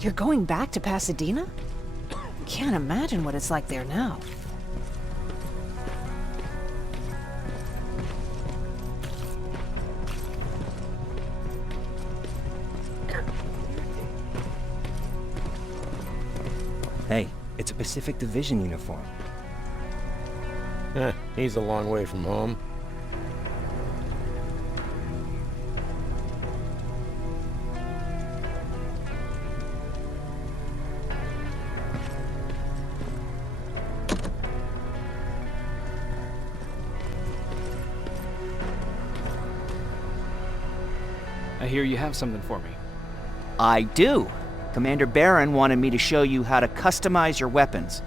You're going back to Pasadena? Can't imagine what it's like there now. Hey, it's a Pacific Division uniform. He's a long way from home. I hear you have something for me. I do. Commander Barron wanted me to show you how to customize your weapons.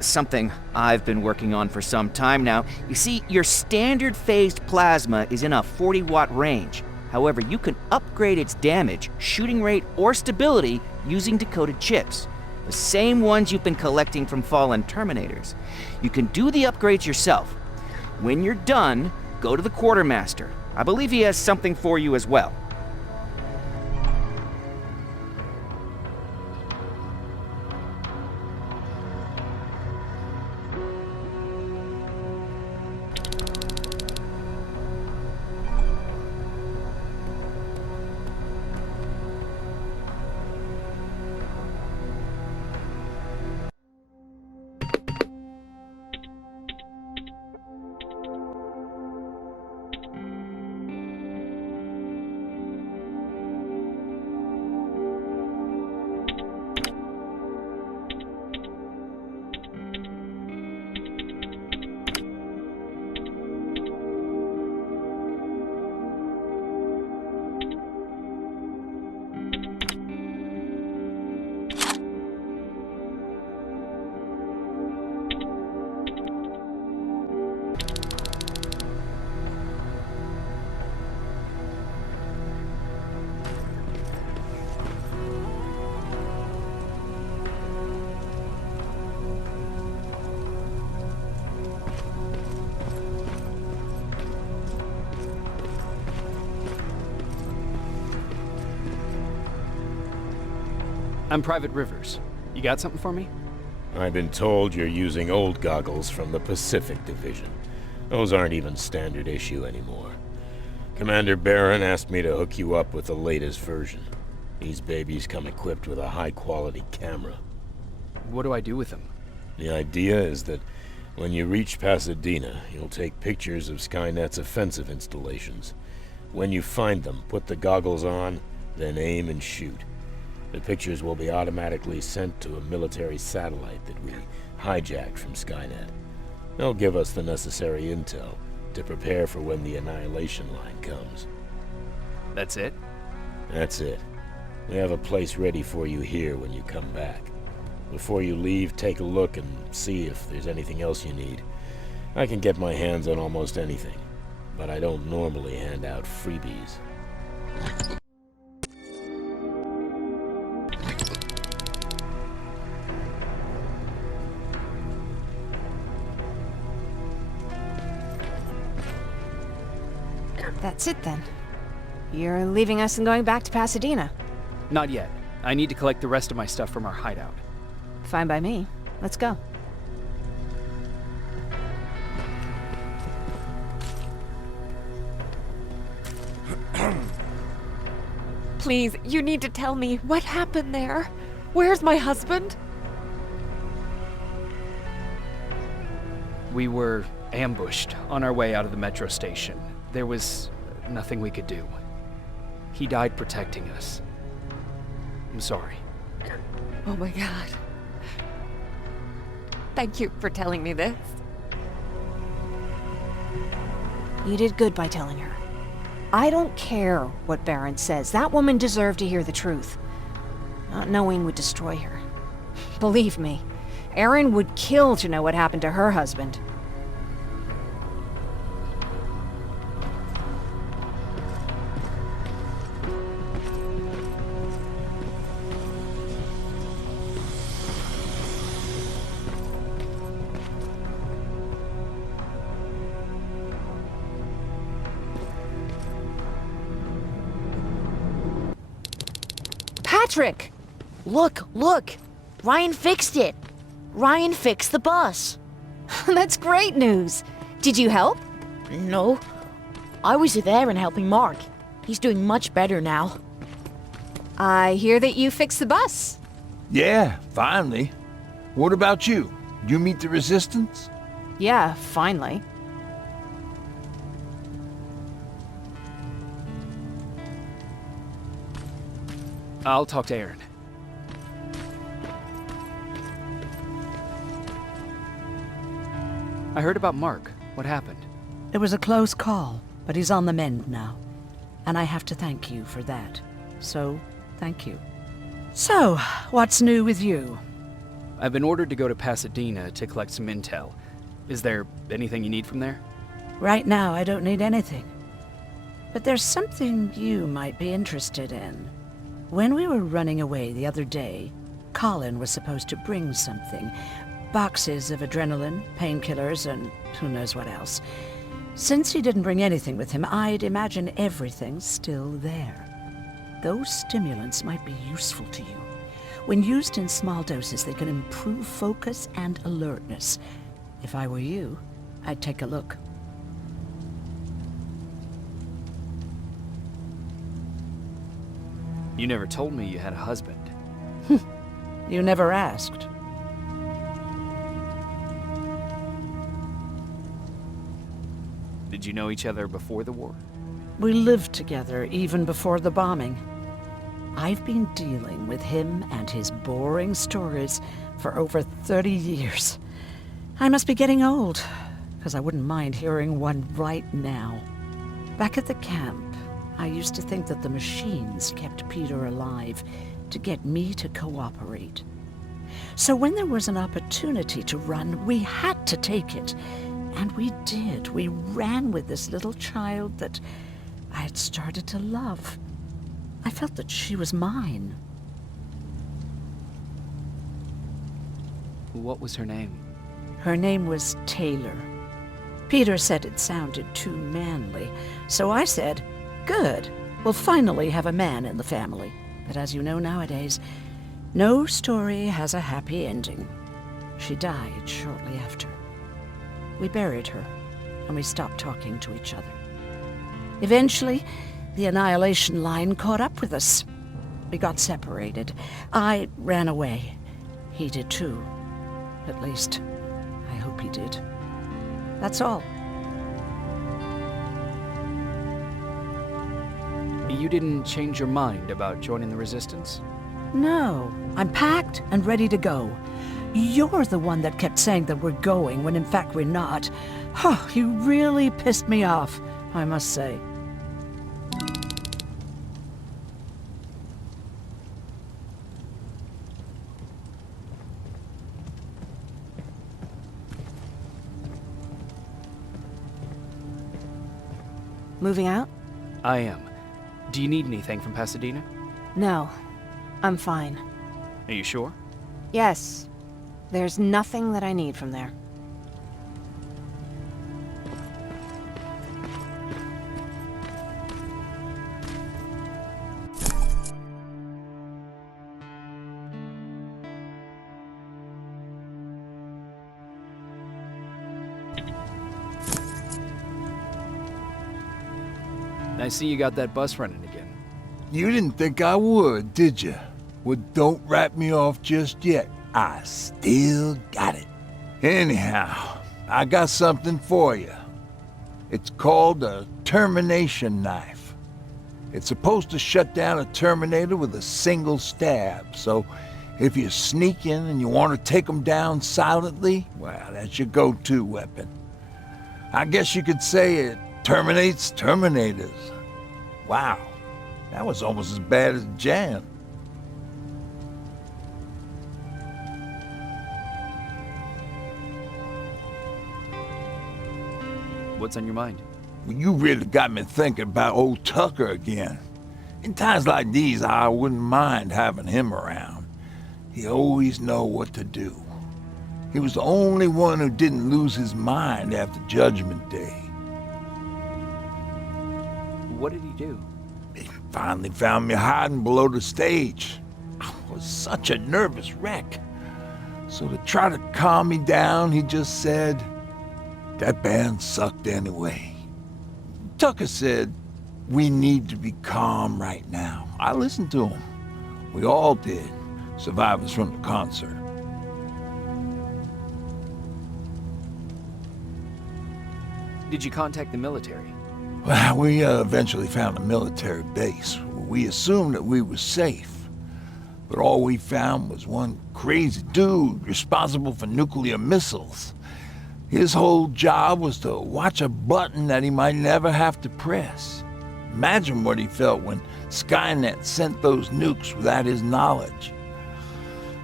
Something I've been working on for some time now. You see, your standard phased plasma is in a 40-watt range. However, you can upgrade its damage, shooting rate, or stability using decoded chips. The same ones you've been collecting from fallen Terminators. You can do the upgrades yourself. When you're done, go to the Quartermaster. I believe he has something for you as well. I'm Private Rivers. You got something for me? I've been told you're using old goggles from the Pacific Division. Those aren't even standard issue anymore. Commander Barron asked me to hook you up with the latest version. These babies come equipped with a high-quality camera. What do I do with them? The idea is that when you reach Pasadena, you'll take pictures of Skynet's offensive installations. When you find them, put the goggles on, then aim and shoot. The pictures will be automatically sent to a military satellite that we hijacked from Skynet. They'll give us the necessary intel to prepare for when the annihilation line comes. That's it? That's it. We have a place ready for you here when you come back. Before you leave, take a look and see if there's anything else you need. I can get my hands on almost anything, but I don't normally hand out freebies. That's it then. You're leaving us and going back to Pasadena. Not yet. I need to collect the rest of my stuff from our hideout. Fine by me. Let's go. Please, you need to tell me what happened there. Where's my husband? We were ambushed on our way out of the metro station. There was nothing we could do. He died protecting us. I'm sorry. Oh my God. Thank you for telling me this. You did good by telling her. I don't care what Barron says. That woman deserved to hear the truth. Not knowing would destroy her. Believe me, Erin would kill to know what happened to her husband. Patrick! Look! Ryan fixed it! Ryan fixed the bus! That's great news. Did you help? No. I was there and helping Mark. He's doing much better now. I hear that you fixed the bus. Yeah, finally. What about you? You meet the resistance? Yeah, finally. I'll talk to Aaron. I heard about Mark. What happened? It was a close call, but he's on the mend now. And I have to thank you for that. So, thank you. So, what's new with you? I've been ordered to go to Pasadena to collect some intel. Is there anything you need from there? Right now, I don't need anything. But there's something you might be interested in. When we were running away the other day, Colin was supposed to bring something. Boxes of adrenaline, painkillers, and who knows what else. Since he didn't bring anything with him, I'd imagine everything's still there. Those stimulants might be useful to you. When used in small doses, they can improve focus and alertness. If I were you, I'd take a look. You never told me you had a husband. You never asked. Did you know each other before the war? We lived together even before the bombing. I've been dealing with him and his boring stories for over 30 years. I must be getting old, because I wouldn't mind hearing one right now. Back at the camp, I used to think that the machines kept Peter alive to get me to cooperate. So when there was an opportunity to run, we had to take it. And we did. We ran with this little child that I had started to love. I felt that she was mine. What was her name? Her name was Taylor. Peter said it sounded too manly, so I said, good, we'll finally have a man in the family. But as you know nowadays, no story has a happy ending. She died shortly after. We buried her, and we stopped talking to each other. Eventually, the Annihilation Line caught up with us. We got separated. I ran away. He did too. At least, I hope he did. That's all. You didn't change your mind about joining the Resistance? No, I'm packed and ready to go. You're the one that kept saying that we're going when in fact we're not. Oh, you really pissed me off, I must say. Moving out? I am. Do you need anything from Pasadena? No. I'm fine. Are you sure? Yes. There's nothing that I need from there. I see you got that bus running again. You didn't think I would, did you? Well, don't wrap me off just yet. I still got it. Anyhow, I got something for you. It's called a termination knife. It's supposed to shut down a Terminator with a single stab, so if you sneak in and you want to take them down silently, well, that's your go-to weapon. I guess you could say it terminates Terminators. Wow, that was almost as bad as Jan. What's on your mind? Well, you really got me thinking about old Tucker again. In times like these, I wouldn't mind having him around. He always know what to do. He was the only one who didn't lose his mind after Judgment Day. What did he do? He finally found me hiding below the stage. was such a nervous wreck. So to try to calm me down, he just said, "That band sucked anyway." Tucker said, "We need to be calm right now." I listened to him. We all did, survivors from the concert. Did you contact the military? Well, we eventually found a military base. We assumed that we were safe. But all we found was one crazy dude responsible for nuclear missiles. His whole job was to watch a button that he might never have to press. Imagine what he felt when Skynet sent those nukes without his knowledge.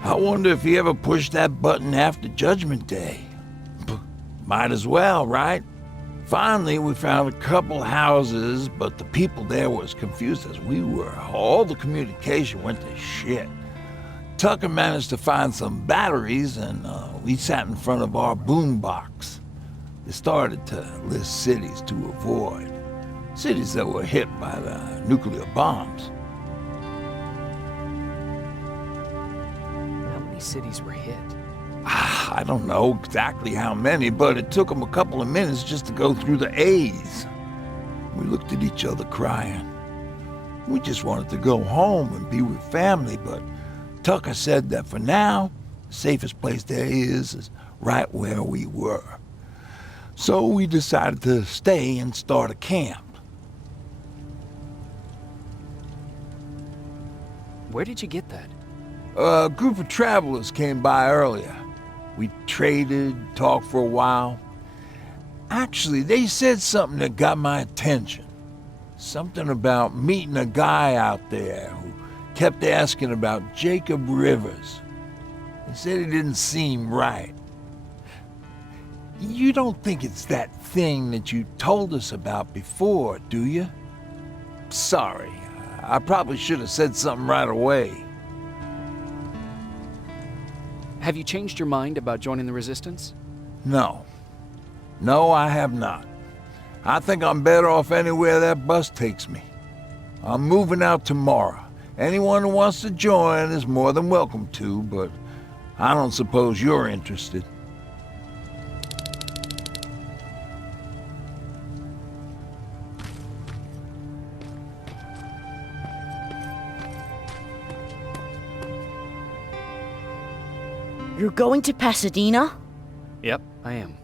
I wonder if he ever pushed that button after Judgment Day. Might as well, right? Finally, we found a couple houses, but the people there were as confused as we were. All the communication went to shit. Tucker managed to find some batteries, and we sat in front of our boombox. They started to list cities to avoid. Cities that were hit by the nuclear bombs. How many cities were hit? I don't know exactly how many, but it took them a couple of minutes just to go through the A's. We looked at each other crying. We just wanted to go home and be with family, but Tucker said that for now, the safest place there is right where we were. So we decided to stay and start a camp. Where did you get that? A group of travelers came by earlier. We traded, talked for a while. Actually, they said something that got my attention. Something about meeting a guy out there who kept asking about Jacob Rivers. He said it didn't seem right. You don't think it's that thing that you told us about before, do you? Sorry, I probably should have said something right away. Have you changed your mind about joining the Resistance? No. No, I have not. I think I'm better off anywhere that bus takes me. I'm moving out tomorrow. Anyone who wants to join is more than welcome to, but I don't suppose you're interested. You're going to Pasadena? Yep, I am.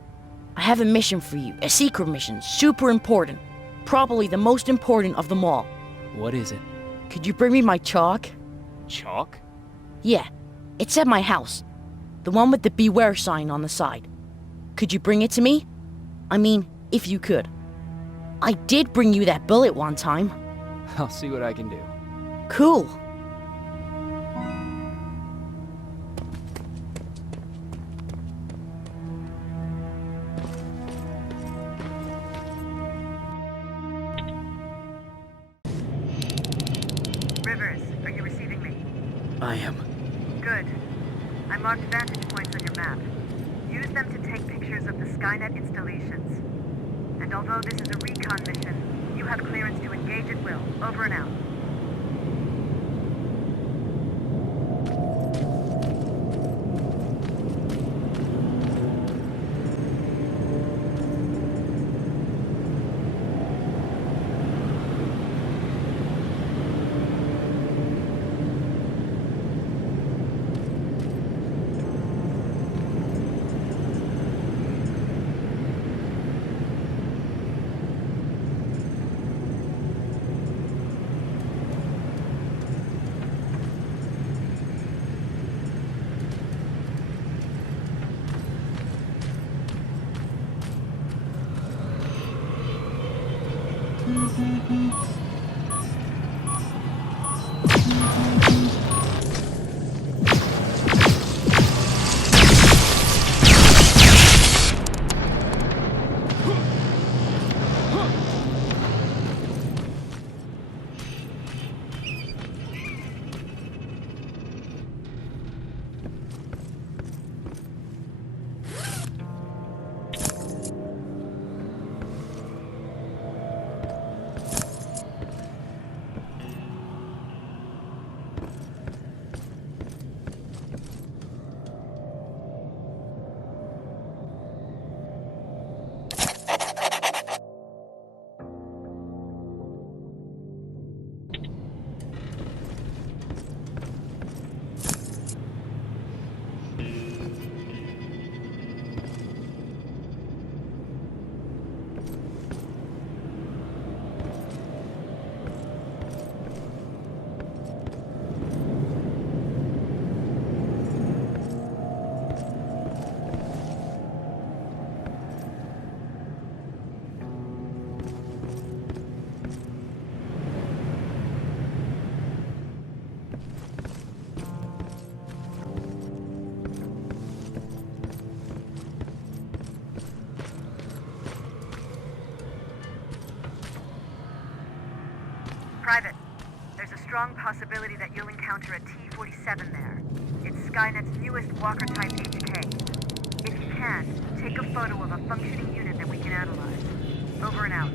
I have a mission for you. A secret mission. Super important. Probably the most important of them all. What is it? Could you bring me my chalk? Chalk? Yeah. It's at my house. The one with the beware sign on the side. Could you bring it to me? I mean, if you could. I did bring you that bullet one time. I'll see what I can do. Cool. Rivers, are you receiving me? I am. Good. I marked vantage points on your map. Use them to take pictures of the Skynet installations. And although this is a recon mission, you have clearance to engage at will. Over and out. Private, there's a strong possibility that you'll encounter a T-47 there. It's Skynet's newest Walker-type HK. If you can, take a photo of a functioning unit that we can analyze. Over and out.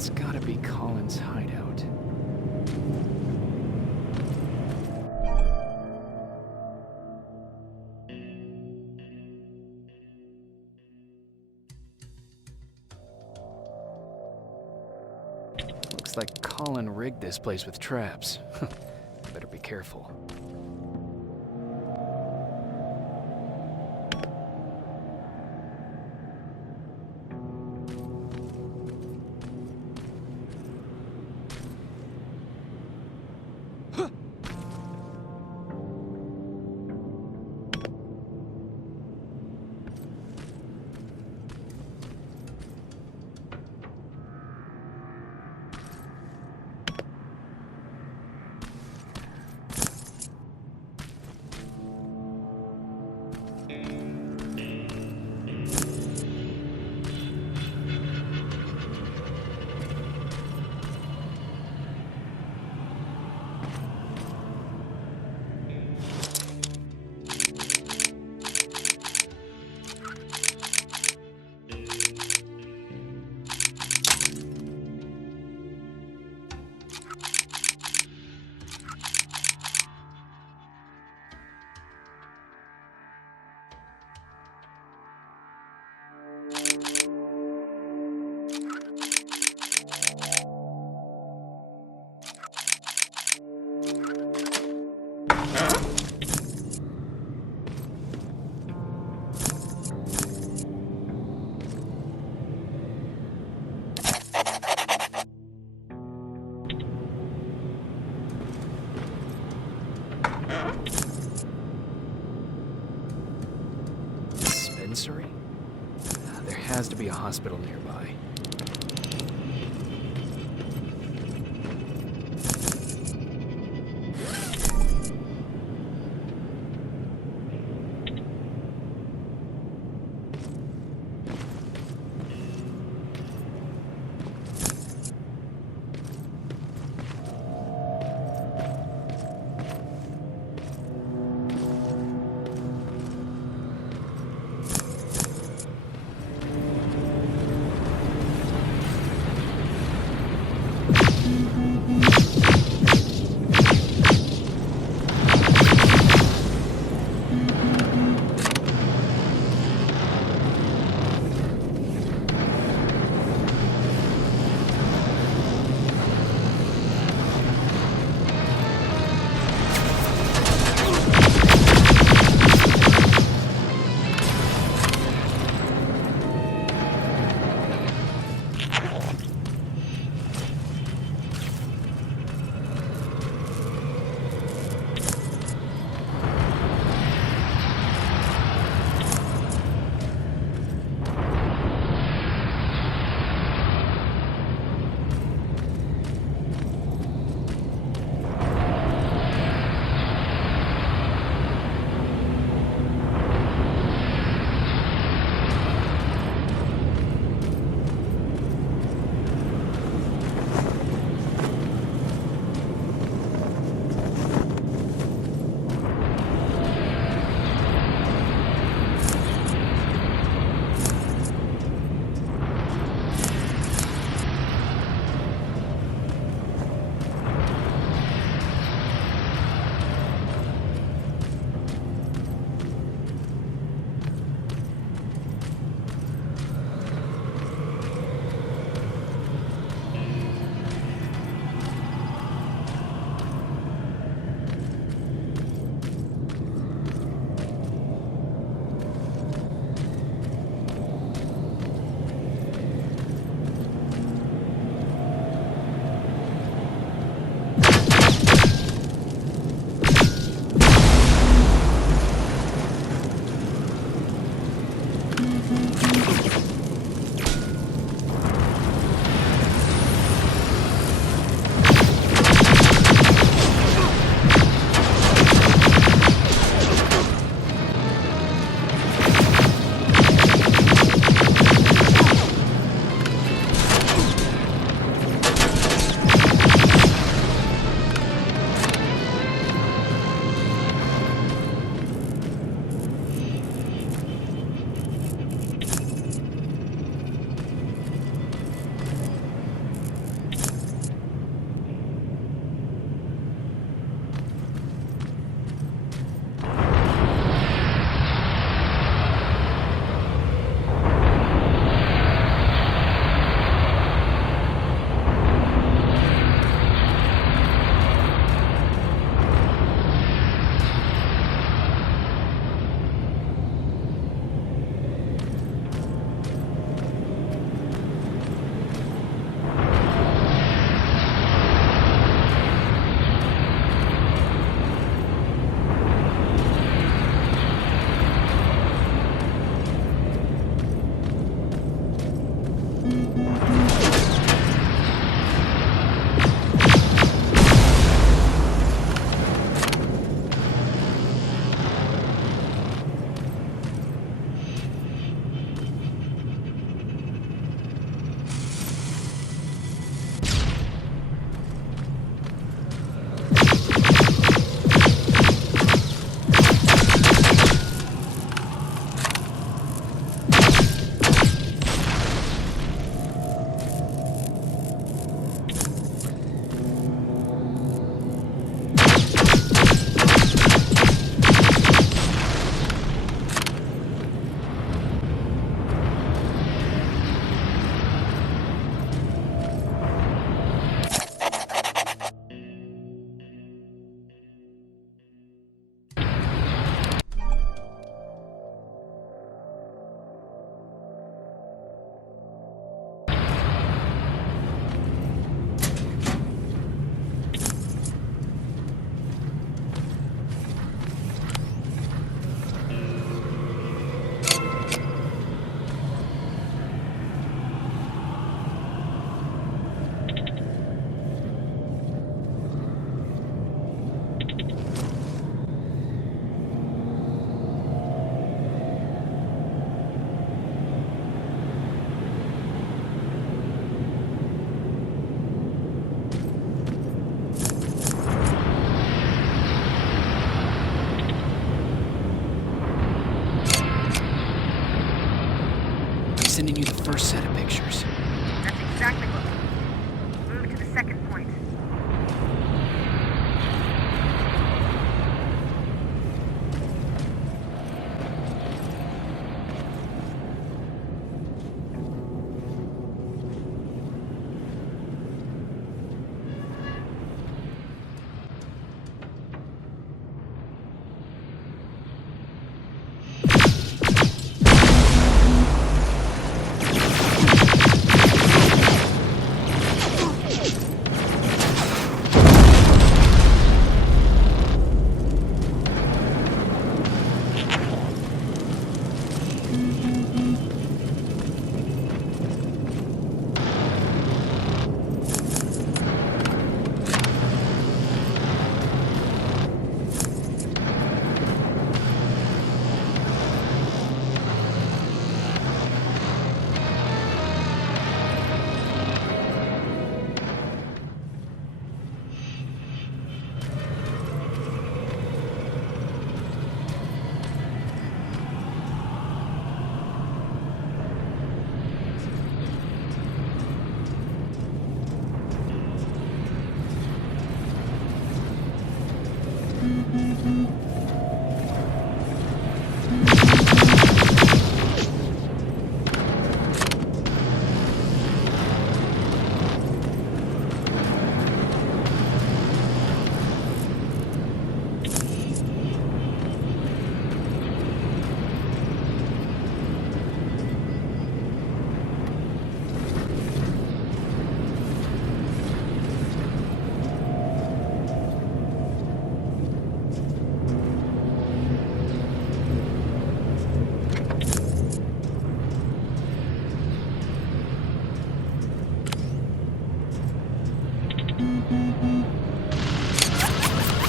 That's gotta be Colin's hideout. Looks like Colin rigged this place with traps. Better be careful. Dispensary? There has to be a hospital nearby. exactly what we need. Move to the second point.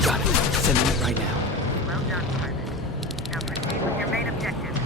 Got it. Sending it right now. Well done, Private. Now proceed with your main objective.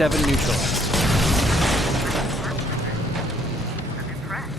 7 neutralized. I'm impressed.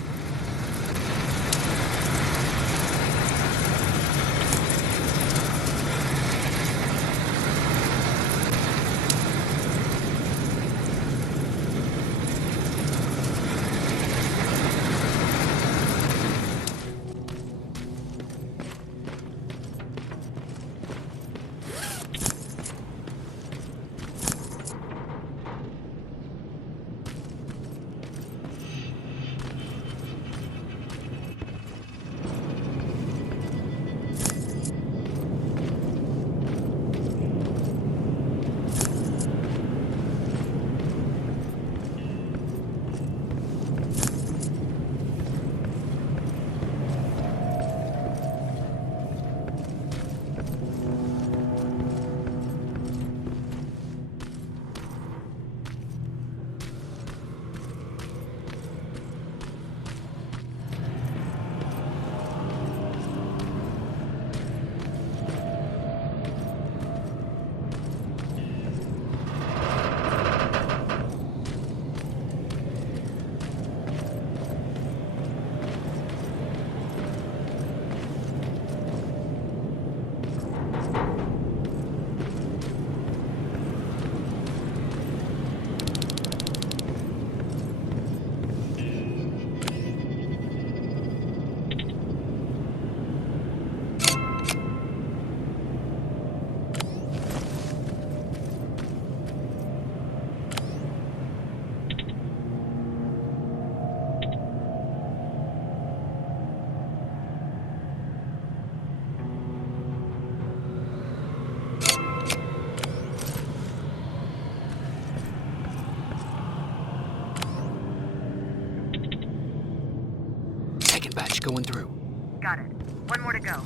Second batch going through. Got it. One more to go.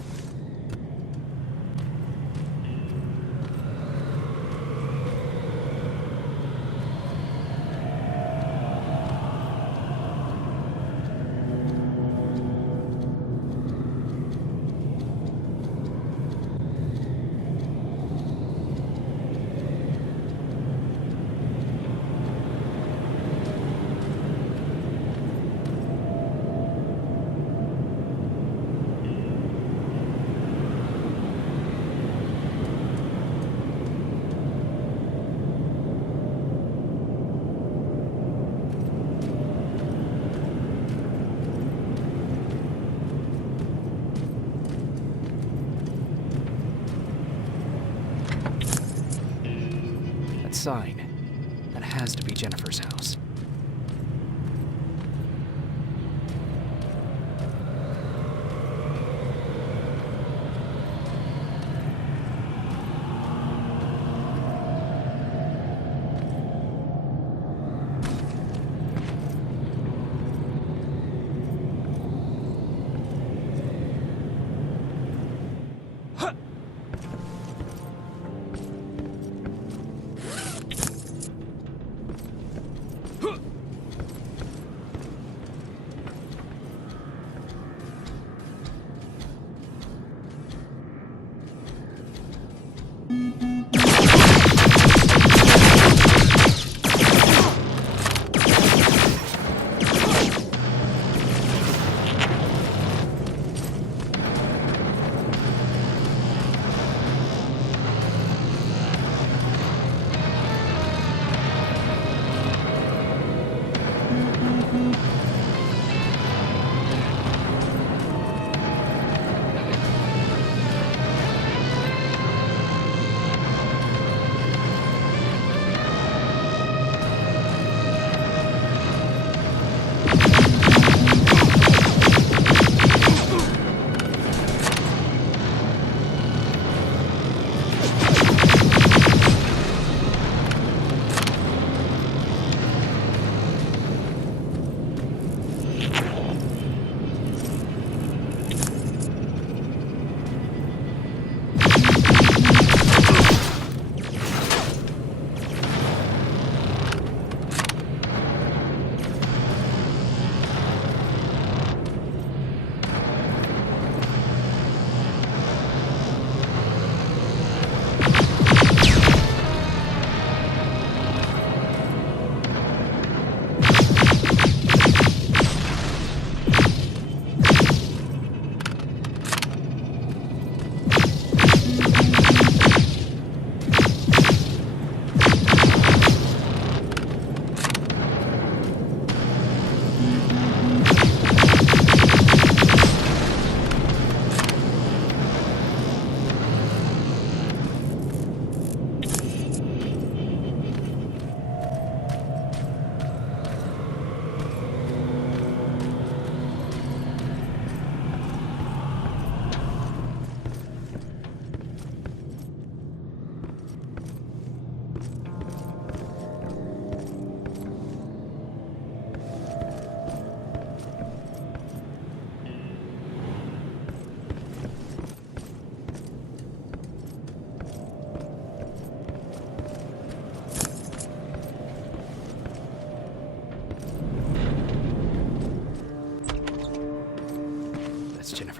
That sign. That has to be Jennifer's house.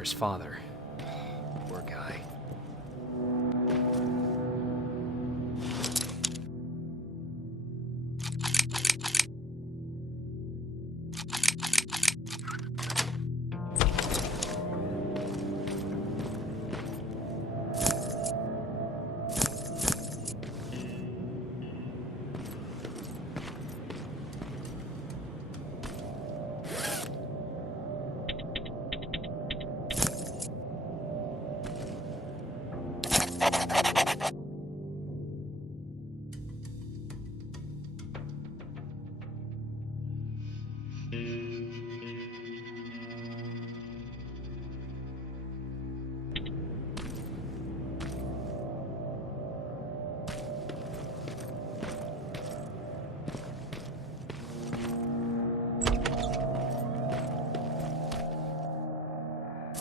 Claire's father. Poor guy.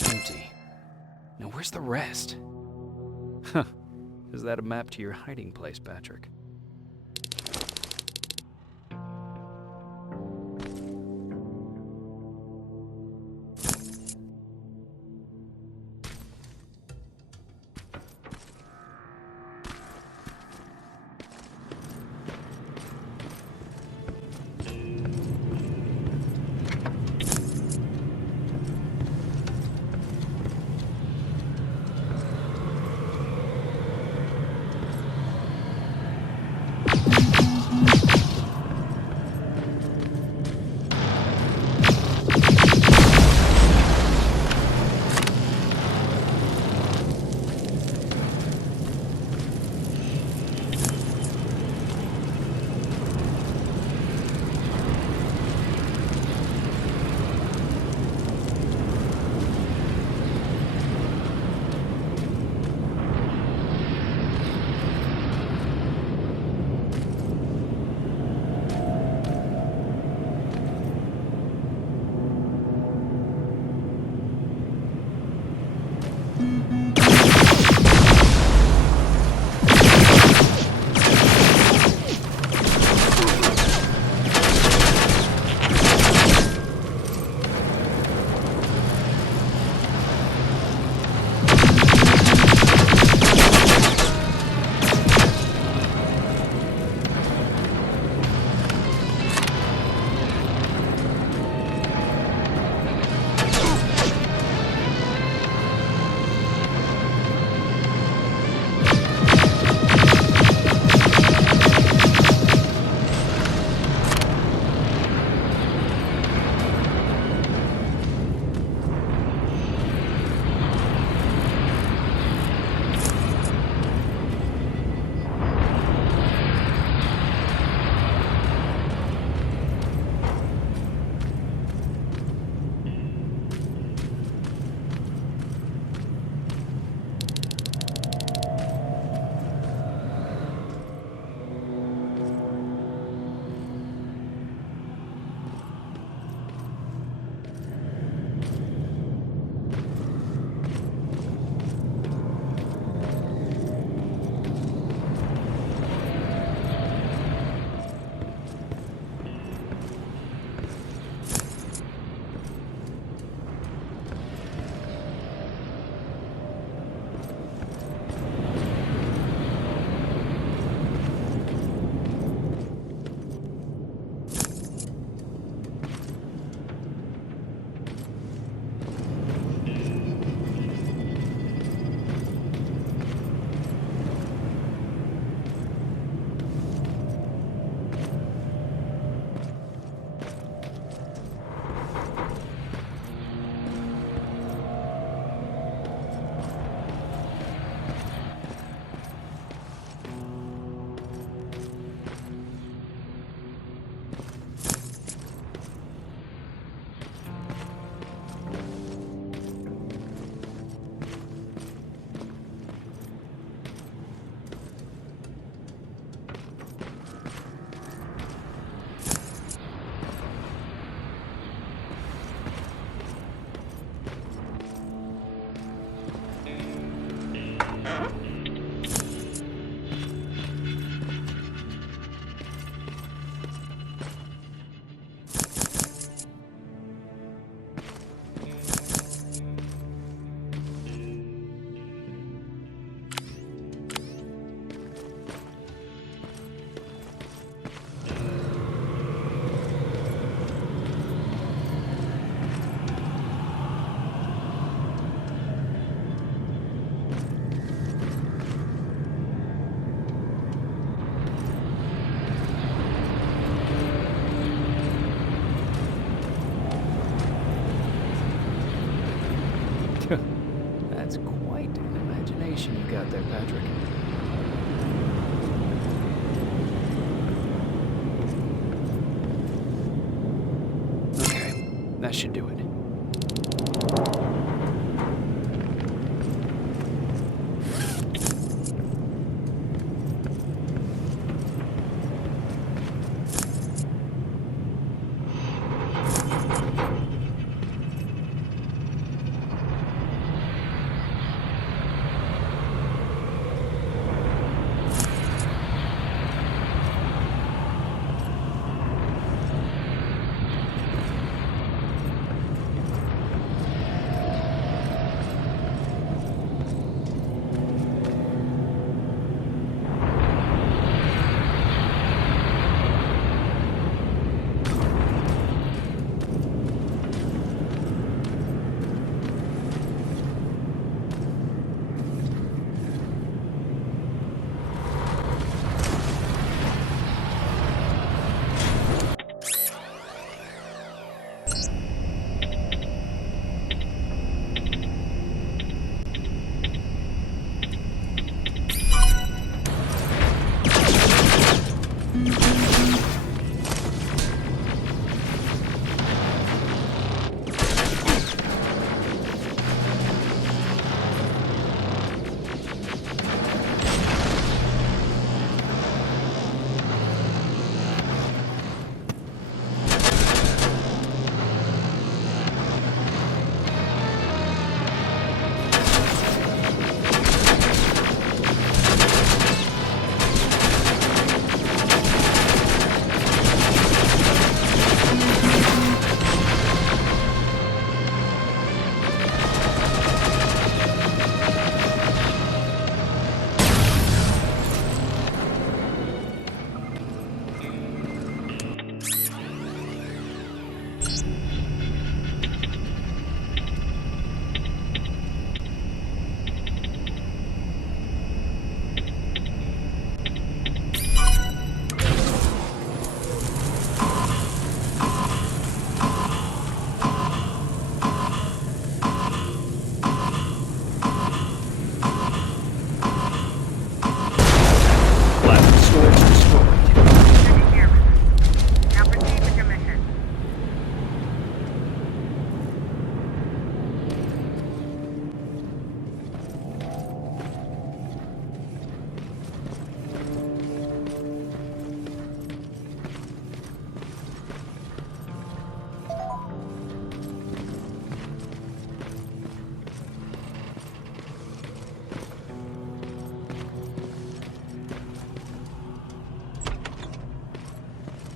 Empty. Now where's the rest? Huh. Is that a map to your hiding place, Patrick? got there, Patrick? Okay, that should do it.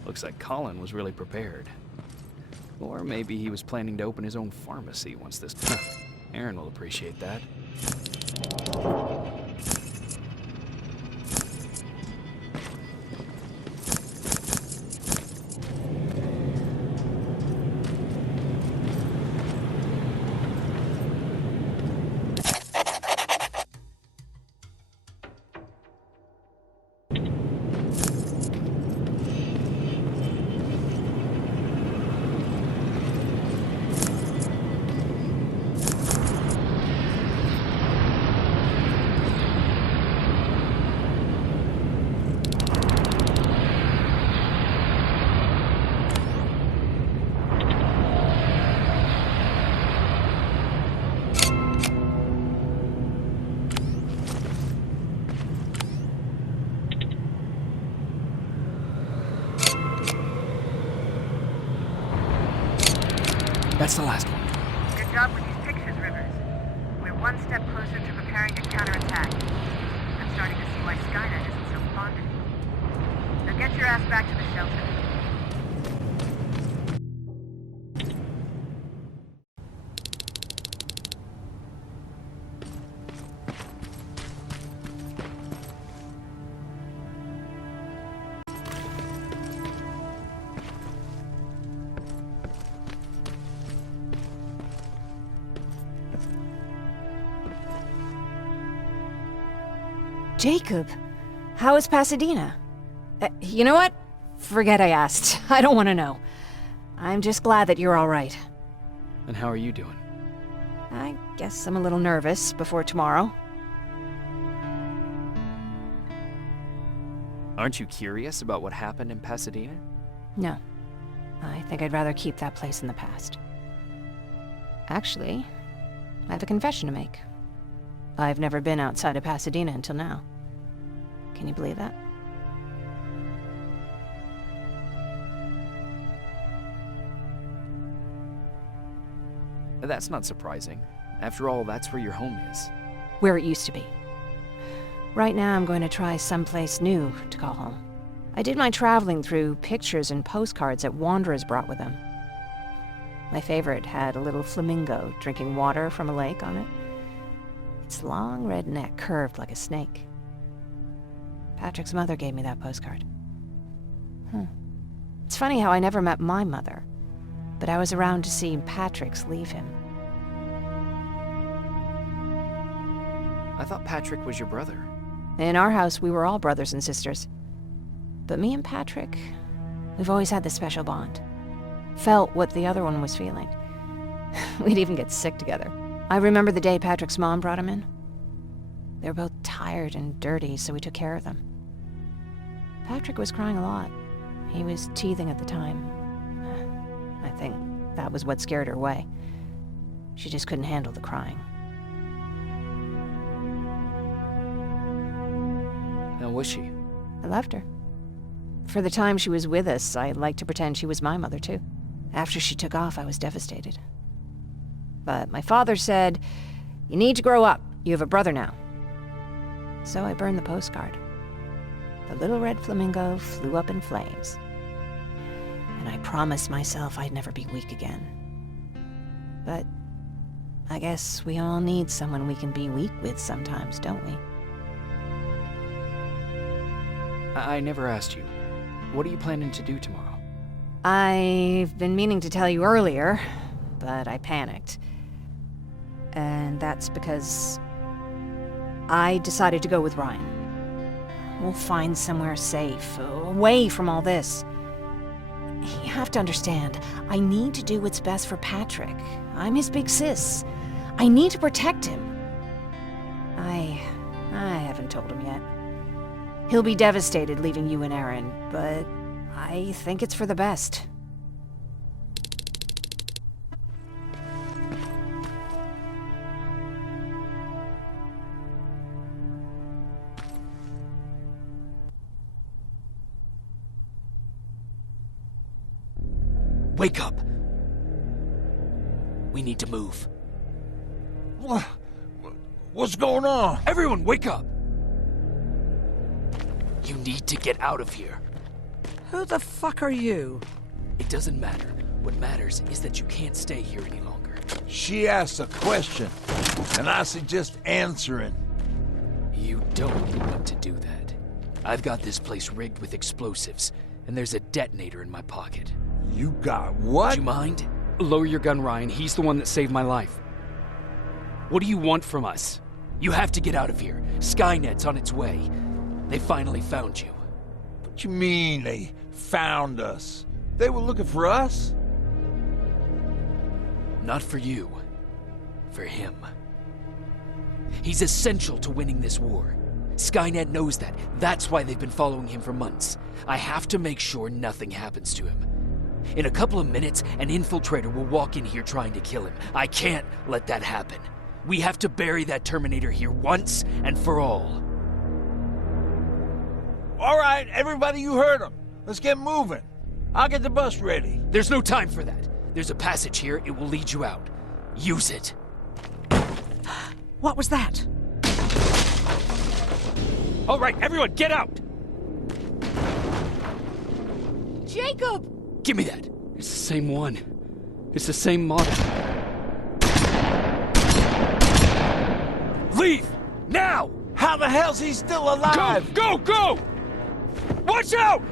Looks like Colin was really prepared. Or maybe he was planning to open his own pharmacy once this... Aaron will appreciate that. That's the last one. Good job with these pictures, Rivers. We're one step closer to preparing a counterattack. I'm starting to see why Skynet isn't so fond of you. Now get your ass back to the shelter. Jacob, how is Pasadena? You know what? Forget I asked. I don't want to know. I'm just glad that you're all right. And how are you doing? I guess I'm a little nervous before tomorrow. Aren't you curious about what happened in Pasadena? No. I think I'd rather keep that place in the past. Actually, I have a confession to make. I've never been outside of Pasadena until now. Can you believe that? That's not surprising. After all, that's where your home is. Where it used to be. Right now, I'm going to try someplace new to call home. I did my traveling through pictures and postcards that wanderers brought with them. My favorite had a little flamingo drinking water from a lake on it. Its long red neck curved like a snake. Patrick's mother gave me that postcard. It's funny how I never met my mother, but I was around to see Patrick's leave him. I thought Patrick was your brother. In our house, we were all brothers and sisters. But me and Patrick, we've always had this special bond. Felt what the other one was feeling. We'd even get sick together. I remember the day Patrick's mom brought him in. They were both tired and dirty, so we took care of them. Patrick was crying a lot. He was teething at the time. I think that was what scared her away. She just couldn't handle the crying. How was she? I loved her. For the time she was with us, I liked to pretend she was my mother, too. After she took off, I was devastated. But my father said, "You need to grow up. You have a brother now." So I burned the postcard. The little red flamingo flew up in flames. And I promised myself I'd never be weak again. But I guess we all need someone we can be weak with sometimes, don't we? I never asked you. What are you planning to do tomorrow? I've been meaning to tell you earlier, but I panicked. And that's because I decided to go with Ryan. We'll find somewhere safe, away from all this. You have to understand, I need to do what's best for Patrick. I'm his big sis. I need to protect him. I haven't told him yet. He'll be devastated leaving you and Aaron, but I think it's for the best. Wake up! We need to move. What's going on? Everyone, wake up! You need to get out of here. Who the fuck are you? It doesn't matter. What matters is that you can't stay here any longer. She asked a question, and I suggest answering. You don't want to do that. I've got this place rigged with explosives, and there's a detonator in my pocket. You got what? Do you mind? Lower your gun, Ryan. He's the one that saved my life. What do you want from us? You have to get out of here. Skynet's on its way. They finally found you. What you mean they found us? They were looking for us? Not for you. For him. He's essential to winning this war. Skynet knows that. That's why they've been following him for months. I have to make sure nothing happens to him. In a couple of minutes, an infiltrator will walk in here trying to kill him. I can't let that happen. We have to bury that Terminator here once and for all. All right, everybody, you heard him. Let's get moving. I'll get the bus ready. There's no time for that. There's a passage here. It will lead you out. Use it. What was that? All right, everyone, get out! Jacob! Give me that. It's the same one. It's the same model. Leave! Now! How the hell's he still alive? Go! Go! Watch out!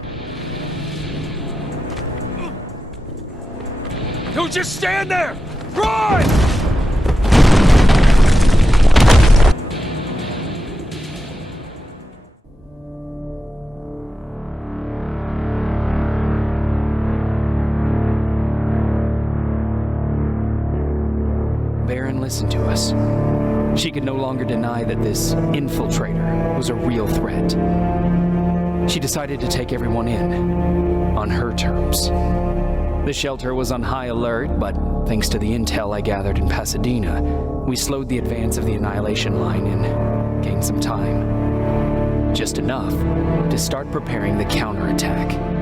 Don't just stand there! Run! Baron listened to us. She could no longer deny that this infiltrator was a real threat. She decided to take everyone in, on her terms. The shelter was on high alert, but thanks to the intel I gathered in Pasadena, we slowed the advance of the Annihilation Line and gained some time. Just enough to start preparing the counterattack.